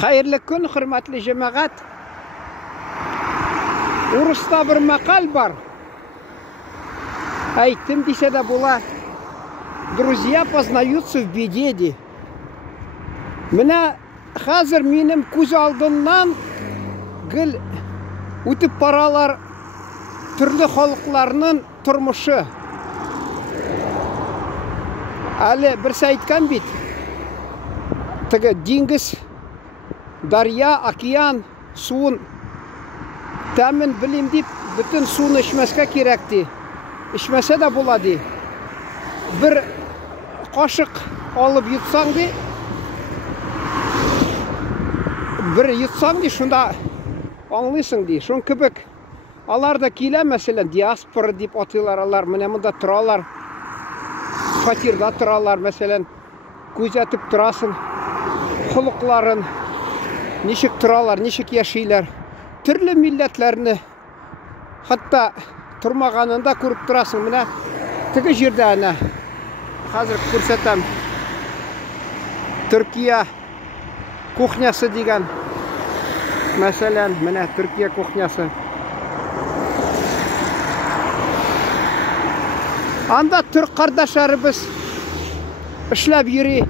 Hayırlı gün, hürmetli cemaat. Urus'ta bir makal var. Ayttim dese de bula. Друзья познаются в беде de. Mine hazır benim göz aldımdan gül ötüp paralar türlü halklarının turmuşu. Ali bir aytkan bit. Tege dengiz, darya, okyan, suun temin bilim deyip bütün suyunu içmesine gerekti. İçmese de buladı. Bir kaşık alıp yutsan di, bir yutsan di, şunda anlıyorsun di. Şun kibik alar da kile mesela diaspora deyip atıyorlar, alar mine bunda turalar, fatirda turalar mesela, gözetip turasın, hulukların, nişik turalar, nişik yaşaylar, türlü milletlerini, hatta turmağanında kurup turasın mine, tiki jirde ana. Hazır көрсетем. Türkiye kuhnyası degan. Mesela mine Türkiye kuhnyası. Anda Türk kardeşlerimiz işlep yürü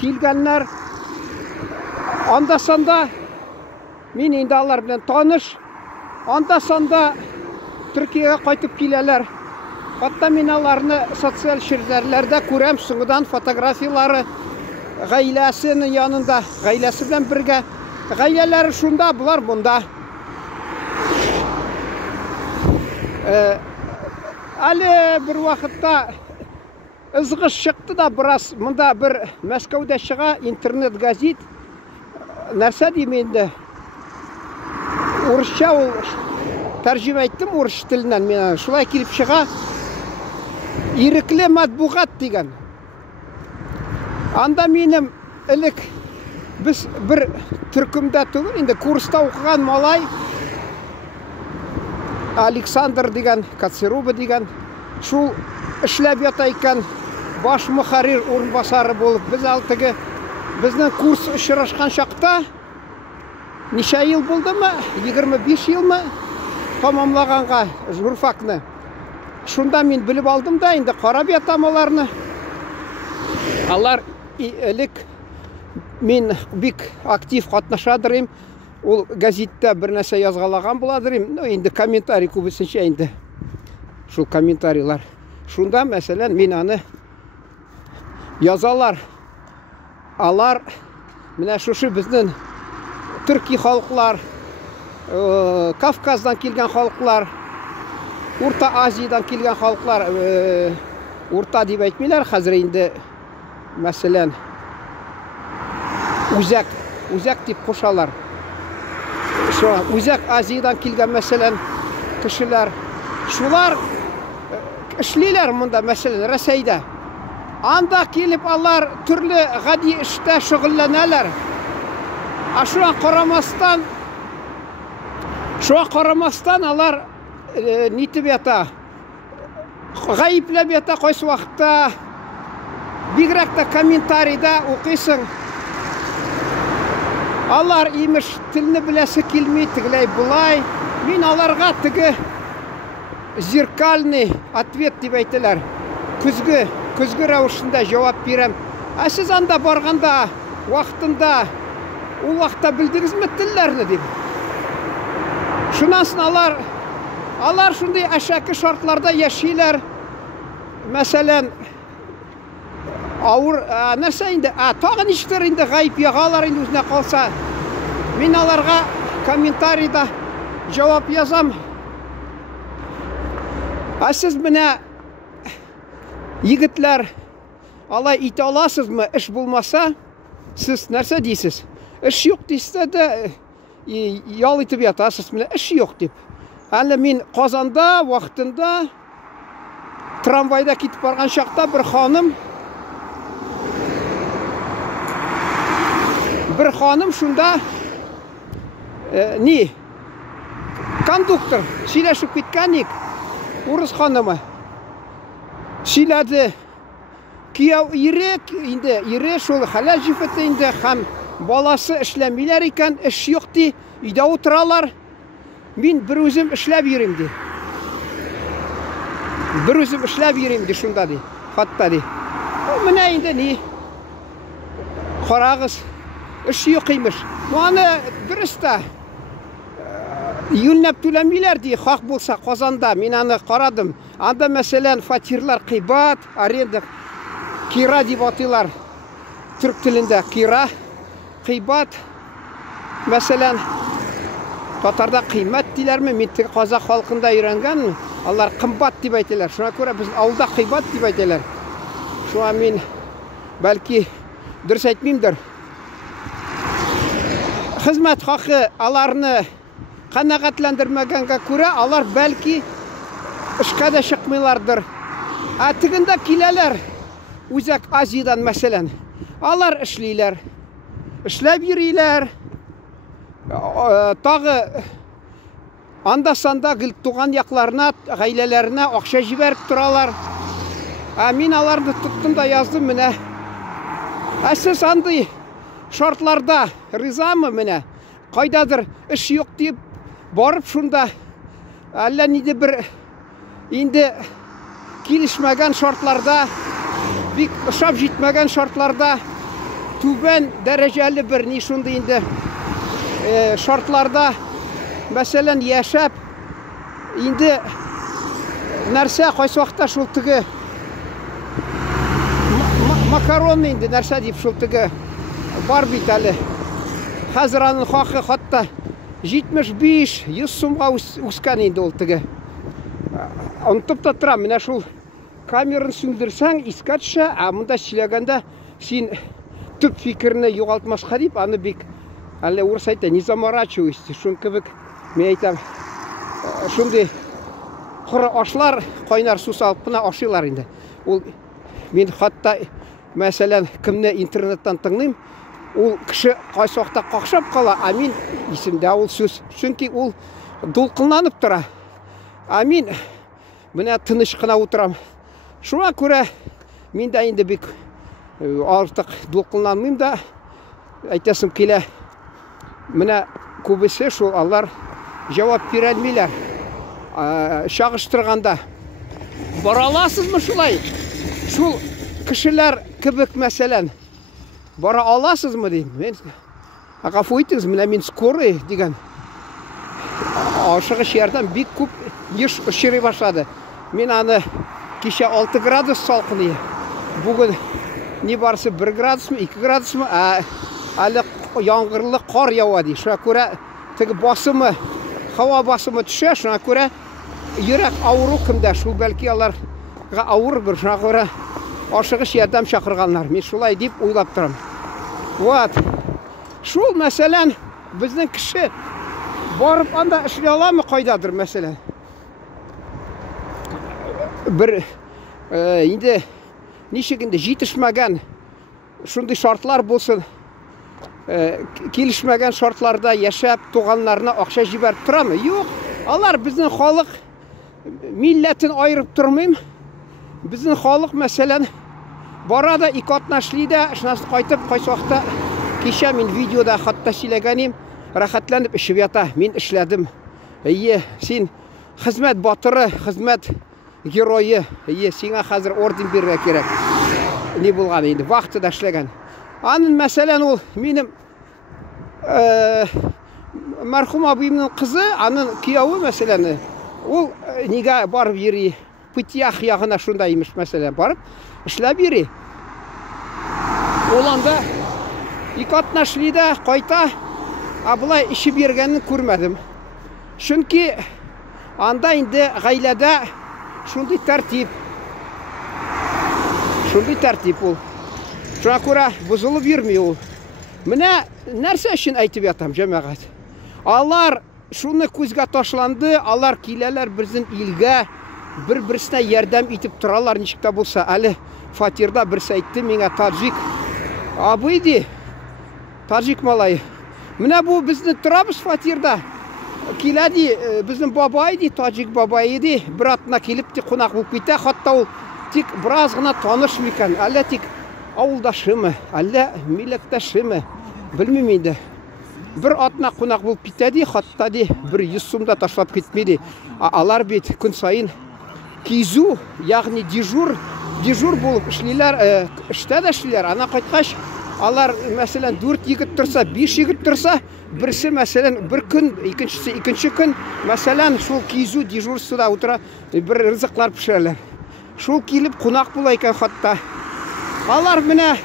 kelgenler. Anda sonda men endi alар bilan tanış. Anda sonda Türkiye'ye qaytib keleler. Hatta men alarını sosyal şirlerlerde görəm, soňudan fotoğrafiyaları gailesinin yanında, gailesi bilen birge, gaileleri şunda, bular bunda. Ali bir vakitte ızgış çıktı da biraz, bunda bir Moskov'da çığa internet gazet, nerse diyeyim endi, Urusça ol, tercüme ettim Urus tilinden, men şulay kelip çığa. İrikli matbuat degan. Anda menim ilk biz bir Türkümde tugul, indi kursda okugan malay Alexander degan, Katseruba degan, şul işlep yataykan baş muharir o'rinbosari bo'lib biz altigi bizning kurs uchrashgan chaqda necha yil bo'ldimi? 25 yilmi tamomlaganга jurfakni. Şunda men bilip aldım da indi qarab yatam alarını. Allar ilk men bik aktiv qatnaşadırım. Ol gazetdə bir нәрсе yazgalagan buladırım. Indi kommentariy көбісінше indi. Şu kommentariylar. Şunda mesela men anı yazalar. Alar mine şu bizning Türkiye halklar, Kafkazdan kelgan halklar, Orta Aziya'dan kelgan halklar, Orta deb aytmaylar, hazır indi mesela Uzak deb qo'shalar. Şu Uzak Aziya'dan kelgan mesela kişiler, şular işliler bunda mesela Rossiyada. Anda kelip allar türlü gadi işte şug'ullanalar. Şuna qaramasdan allar nitib yata, gayiplab yata, qaysi vaqtda bigrakda kommentariyda o'qiysan. Allar imish tilni bilasi kelmay tiglay bulay. Men alarga tigi zirkalniy ответ deb aytilar. Kuzgi ravishda javob berem. Siz anda borganda vaqtida o vaqtda bildingizmi tillarni deb. Şundan sonra alar şunday aşağı şartlarda yaşaylar. Mesela ağır нәрсе indi, tağın işler indi gayip yağalar indi üzerine kalsa. Men alarga kommentariyda cevap yazam. Siz mine yigitler alay ite alasızmı iş bulmasa siz нәрсе deysiz? İş yok deyse de yal itib yatasız mine iş yok deyip. Әлі мен Қазанда вақытында трамвайда кетіп барған шақта bir ханым шунда не кондуктор сөйлесіп кеткен ек орыс ханымы сөйледі күйеу ерек енді шол халал жифеті енді һәм баласы эшләмиләр икән, эш юк ди, өйдә утыралар. Мин бер үзем эшләп йөрим ди. Бер үзем эшләп йөрим ди шунда ди. Хатта ди. Менә инде ни? Карагыз, эш юк имеш. Аны дөрес тә юлнап түләмиләр ди, хак булса Казанда. Мин аны карадым. Анда мәсәлән фатирлар кыйбат, аренда кира дип атыйлар. Türk tilində kira, qıybat, məsələn, Tatarda qiymat deyirlərmi? Min Qazaq xalqında öyrəngənmi? Onlar qımbat deyib aytırlar. Şuna görə biz avda qıybat deyib aytırlar. Şuna min bəlkə dürüst aytmayımdır. Xizmət haqqı alarını qanağatləndirməgəngə görə alar bəlkə işqə də çıxmırlardır. Tigində kilələr Uzak Aziyadan məsələn. Alar işləyirlər. İşləb yürüyürlər. Tağı anda-sanda tuğan yaqlarına, ailələrine akşa jibərib turalar. Min alarını tuttum da yazdım mənə. Siz andı şartlarda rızamı mənə? Qaydadır iş yox deyib barıb şunda әллә nidə bir indi kilişməgən şartlarda, bik ışab jitməgən şartlarda tübən dərəcəli bir nişunda indi şartlarda məsələn yaşab indi нәрсә qaysı vaxtda şul tığı makaron indi нәрсә deyib şul tığı бар bit әлі. Хәзер аның хақы хатта 75-100 сумға үскән инде ул tığı. Онтып та тұрам, менә шул камераны сүндірсәң, искә төшә, монда сөйләгәндә син төп фикерне югалтмаска дип, аны бик әле урыс әйтә, не заморачивайся, шун кебек. Мен әйтәм, шундый коры ашлар кайнар су салып кына ашыйлар инде. Ул мин хатта мәсәлән кемне интернеттан тыңлыйм, ул кеше кайсы вакытта какшап кала, мин исемдә ул сүз, чөнки ул дулкынланып тора. Мин менә тыныч кына утырам. Шуңа күрә мин дә инде бик артык дулкынланмыйм да, әйтәсем килә. Менә күбесе шул алар җавап бирә алмыйлар. Чагыштырганда бара аласызмы шулай? Шул кешеләр кебек мәсәлән бара аласызмы дим. Мен гафу итегез, менә мин скорый дигән ашыгыш ярдан бик күп еш ышырый башлады. Мен аны кичә 6 градус салкыны. Бүген ни барсы 1 градусмы, 2 градусмы, әле яңгырлы кар ява ди. Шуңа күрә теге басымы, һава басымы төшә, шуңа күрә йөрәк авыру кемдә, шул бәлки аларга авыр бер, шуңа күрә ашыгыш ярдәм чакырганнар. Мин шулай дип уйлап торам. Вот. Шул мәсәлән безнең кеше барып анда эшли аламы кайдадыр мәсәлән. Bir indi nişik indi җитешмәгән шундый шартлар булсын, килешмәгән шартларда яшәп туганнарына акча җибәреп торамы? Юк, алар безнең халык милләтен айырып тормыйм. Безнең халык мәсәлән бара да икатнашлый да, шунысы кайтып кайсы вакытта кичә мин видеода хатта сөйләгәнем, рәхәтләнеп эшеп ята. Мин эшләдем. Син хезмәт батыры, хезмәт геройы, сиңа хәзер орден бирергә кирәк. Ни булган инде, вакытында эшләгән. Аның мәсәлән ул минем мәрхүм абыйымның кызы, аның киявы мәсәлән, ул нигә барып йөри, Пытьях ягына шунда имеш мәсәлән, барып эшләп йөри. Ул анда икатнашлый да кайта, булай эшеп йөргәнен күрмәдем. Чөнки анда инде гаиләдә шундый тәртип ул. Шуңа күрә бузылып йөрми ул. Менә нәрсә өчен әйтеп ятам, җәмәгать. Алар шуны күзгә ташланды, алар киләләр безнең илгә, бер-берсенә ярдәм итеп торалар ничек тә булса. Әле фатирда берсе әйтте миңа, таҗик абый ди, таҗик малай. Менә бу безнең торабыз фатирда. Килә ди, безнең бабай ди, таҗик бабай ди, братна килеп ди, кунак булып китә, хатта ул тик бераз гына таныш микән, әллә тик авылдашымы, әллә милләттәшеме, Білмеймін енді. Bir атна қонақ болып кетеді, хатта де 100 сумда ташлап кетмейді. Алар бет күн сайын кизу, яғни дежур болып ішлелер, іште де ішлелер. Ана қайтқаш, алар мәселен 4 егіт тұрса, 5 егіт тұрса, бірісі мәселен бір күн, екінші күн, мәселен шул кизу дежурсыда отыра бір рызықлар пішірелер. Шул келіп қонақ бұл айқан хатта. Алар міне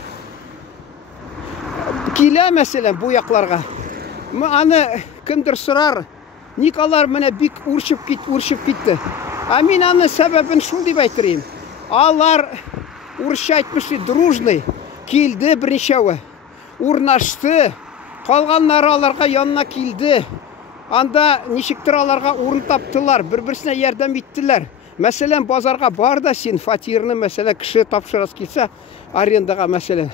келе мәселен бұл яқларға. Аны кімдір сұрар, ник алар міне бик ұршып кетті. Мен аны сәбәбін шул деп айтырайым. Алар орысша айтмышы дружный келді бірнешеуі. Урнашты, қалғанлары аларға янына келді. Анда нешіктір аларға орын таптылар, бір-бірсіне ярдам еттілер. Мәселен, базарға бар да сен фатирны, мәселен, кіші тапшырас келсе, арендаға мәселен.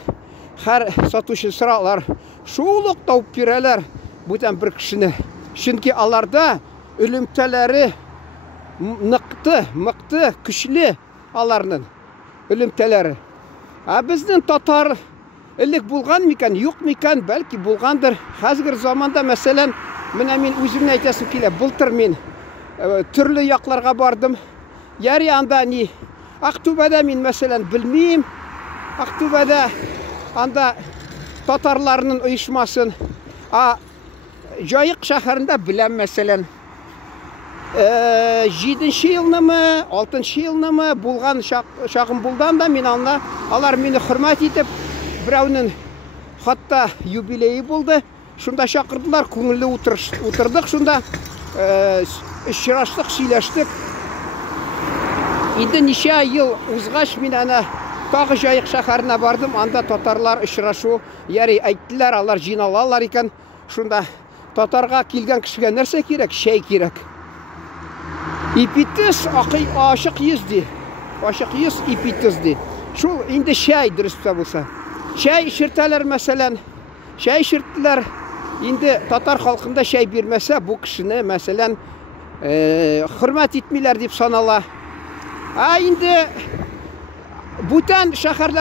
Әр сатушы сұралар, шулық тауып берелер бұдан бір кішіні. Шынки аларда үлімтәлері мықты, күшлі аларының үлімтәлері. Біздің татар ілік болған мекен, yok мекен, бәлкі болғандыр. Қазір заманда мәселен, міне мен өзімін айтасым келе, бұлтыр мен түрлі яқларға бардым. Яри анда не, Ақтөбеде мен мәселен білмейм, Ақтөбеде анда татарларының ұйышмасын, Жайық шәһәрінде білем мәселен. 7-ші елнымы, 6-ші елнымы болған шағым болдан да мен алар мені құрмат етіп, біреуінің хатта юбилейі болды. Шында шақырдылар, көңілі отырдық, шында үшіраштық, сөйлештік. Енді неше ел ұзғаш мен тағы Жайық шәһәріне бардым, анда татарлар үшірашу, яри айттылар, алар жиналалар екен. Шында татарға келген кішіге нәрсе керек? Шәй керек. Ипитіс ашық езді. Ашық ез ипитізді. Шул енді шәй дұрыста болса. Шәй ішіртәлер мәселен. Шәй ішірттілер. Енді татар халқында шәй бермесе, бұл кішіні мәселен құрмат етмейлер деп санала. Енді бұтан шәһәрлер